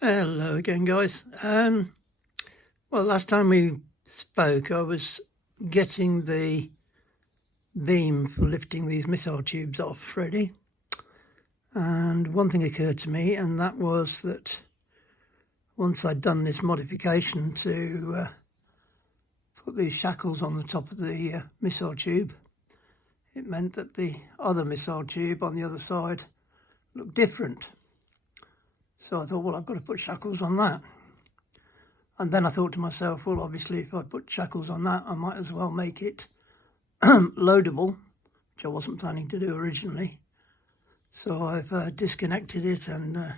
Hello again, guys. Well, last time we spoke, I was getting the beam for lifting these missile tubes off ready, and one thing occurred to me, and that was that once I'd done this modification to put these shackles on the top of the missile tube, it meant that the other missile tube on the other side looked different. So I thought, well, I've got to put shackles on that. And then I thought to myself, well, obviously, if I put shackles on that, I might as well make it loadable, which I wasn't planning to do originally. So I've disconnected it and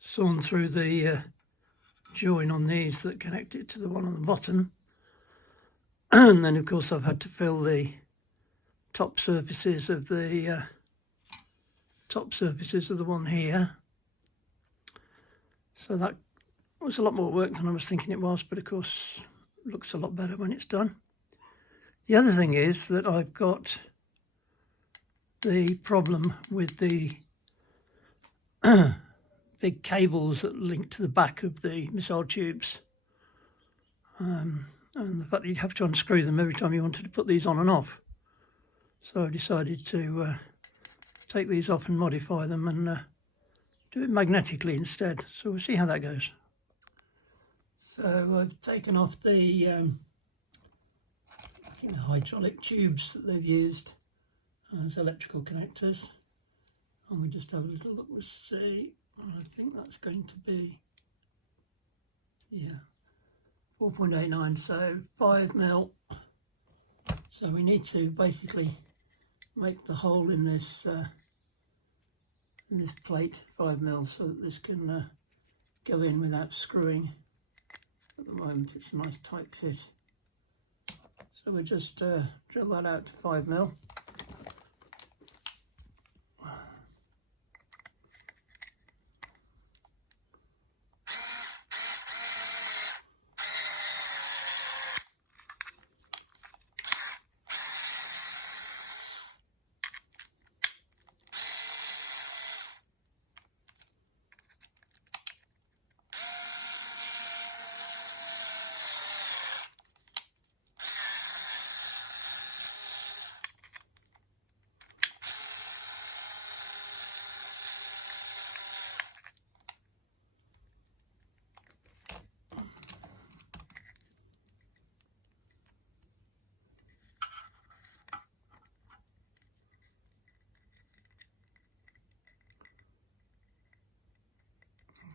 sawn through the join on these that connect it to the one on the bottom. And then, of course, I've had to fill the top surfaces of the one here. So that was a lot more work than I was thinking it was, but of course it looks a lot better when it's done. The other thing is that I've got the problem with the big cables that link to the back of the missile tubes, and the fact that you'd have to unscrew them every time you wanted to put these on and off. So I decided to take these off and modify them and do it magnetically instead. So we'll see how that goes. So I've taken off the hydraulic tubes that they've used as electrical connectors, and we just have a little look. We'll see. I think that's going to be 4.89, so 5mm. So we need to basically make the hole in this plate 5mm so that this can go in without screwing. At the moment it's a nice tight fit. So we just drill that out to 5mm.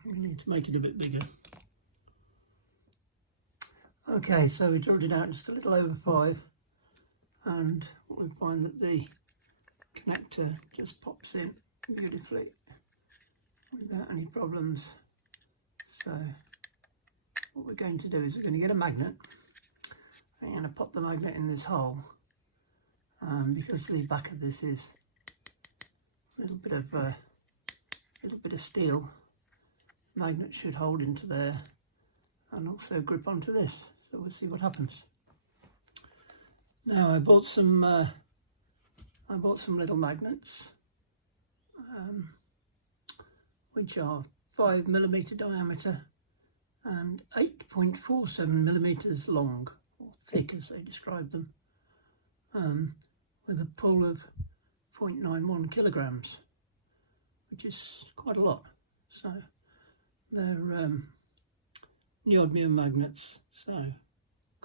We need to make it a bit bigger. Okay, so we drilled it out just a little over 5, and we find that the connector just pops in beautifully without any problems. So what we're going to do is we're going to get a magnet. I'm going to pop the magnet in this hole, because the back of this is a little bit of steel. The magnet should hold into there and also grip onto this. So we'll see what happens. Now I bought some little magnets, which are 5mm diameter and 8.47mm long, or thick as they describe them, with a pull of 0.91 kilograms, which is quite a lot. So they're neodymium magnets, so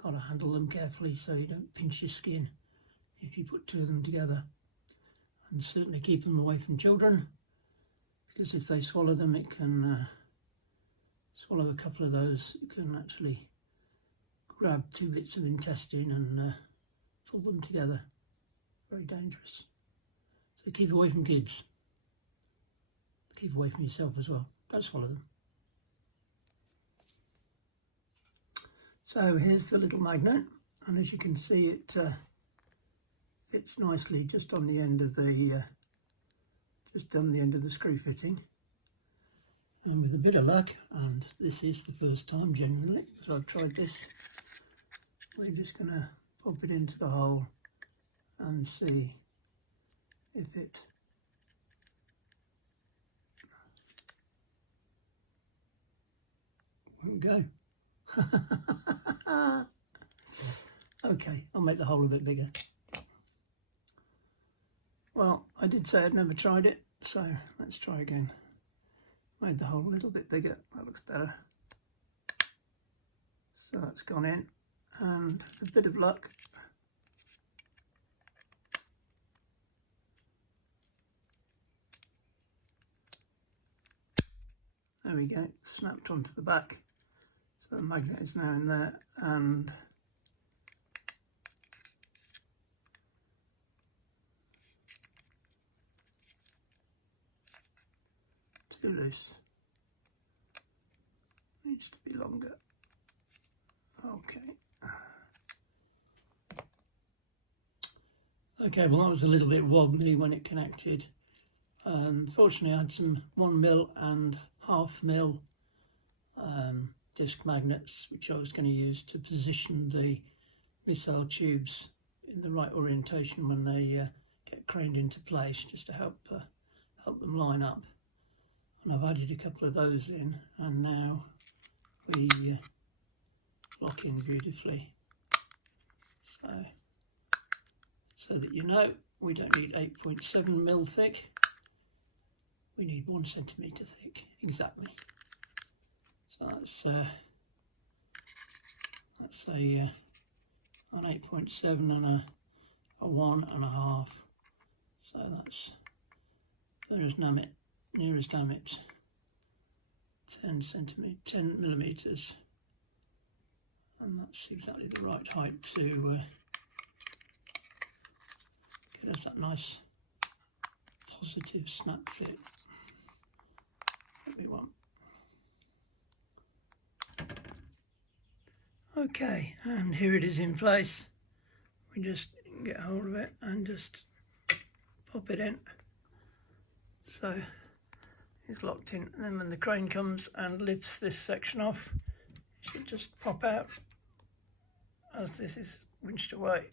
got to handle them carefully so you don't pinch your skin if you put 2 of them together, and certainly keep them away from children, because if they swallow them, it can swallow a couple of those, it can actually grab 2 bits of intestine and pull them together. Very dangerous. So keep away from kids. Keep away from yourself as well. Don't swallow them. So here's the little magnet, and as you can see, it fits nicely just on the end of the screw fitting. And with a bit of luck, and this is the first time generally, so I've tried this, we're just going to pop it into the hole and see if it go. Okay, I'll make the hole a bit bigger. Well, I did say I'd never tried it, so let's try again. Made the hole a little bit bigger, that looks better. So that's gone in, and with a bit of luck, there we go, snapped onto the back. So the magnet is now in there, and too loose. Needs to be longer. Okay. Okay, well that was a little bit wobbly when it connected. Fortunately I had some 1mm and 1/2mm disc magnets which I was going to use to position the missile tubes in the right orientation when they get craned into place, just to help them line up. And I've added a couple of those in, and now we lock in beautifully. So that you know, we don't need 8.7mm thick, we need 1 centimetre thick, exactly. So that's an 8.7 and a 1.5. So that's nearest damn it 10 millimeters, and that's exactly the right height to get us that nice positive snap fit that we want. Okay, and here it is in place. We just get hold of it and just pop it in. So it's locked in, and then when the crane comes and lifts this section off, it should just pop out as this is winched away.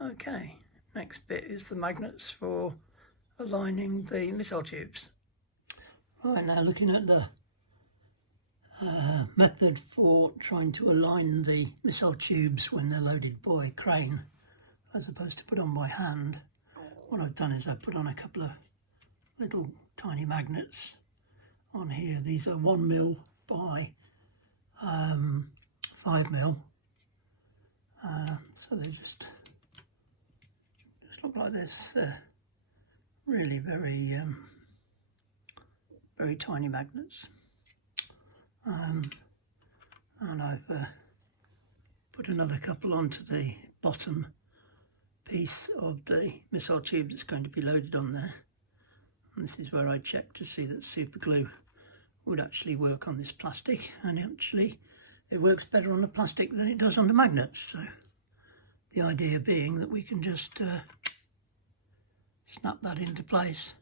Okay, next bit is the magnets for aligning the missile tubes. Right, now looking at the method for trying to align the missile tubes when they're loaded by crane as opposed to put on by hand. What I've done is I've put on a couple of little tiny magnets on here. These are 1mm by 5mm. So they just look like this. Really very very tiny magnets. And I've put another couple onto the bottom piece of the missile tube that's going to be loaded on there. And this is where I checked to see that super glue would actually work on this plastic, and actually it works better on the plastic than it does on the magnets. So the idea being that we can just snap that into place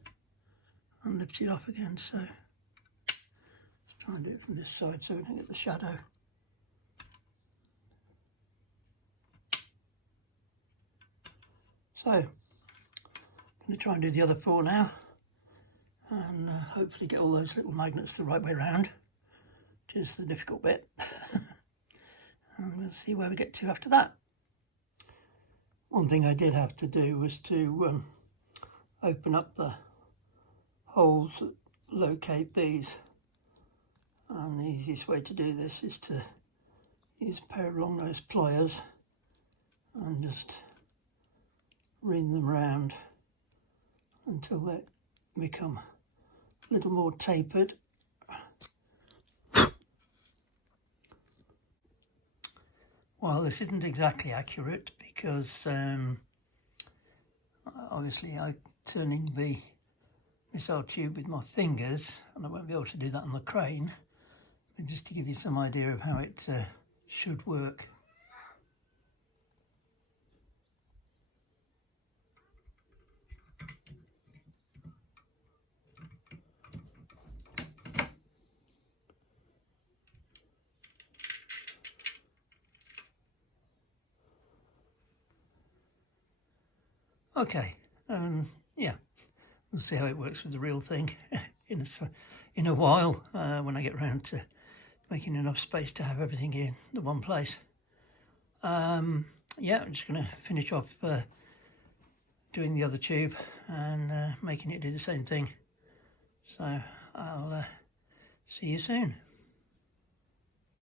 and lift it off again. So let's try and do it from this side so we don't get the shadow. So I'm going to try and do the other 4 now, and hopefully get all those little magnets the right way around, which is the difficult bit. And we'll see where we get to after that. One thing I did have to do was to open up the holes that locate these, and the easiest way to do this is to use a pair of long nosed pliers and just ring them round until they become a little more tapered. Well, this isn't exactly accurate because obviously I'm turning the missile tube with my fingers, and I won't be able to do that on the crane, but just to give you some idea of how it should work. Okay, yeah, We'll see how it works with the real thing in a while, when I get around to making enough space to have everything in the one place. Yeah, I'm just going to finish off doing the other tube and making it do the same thing. So I'll see you soon.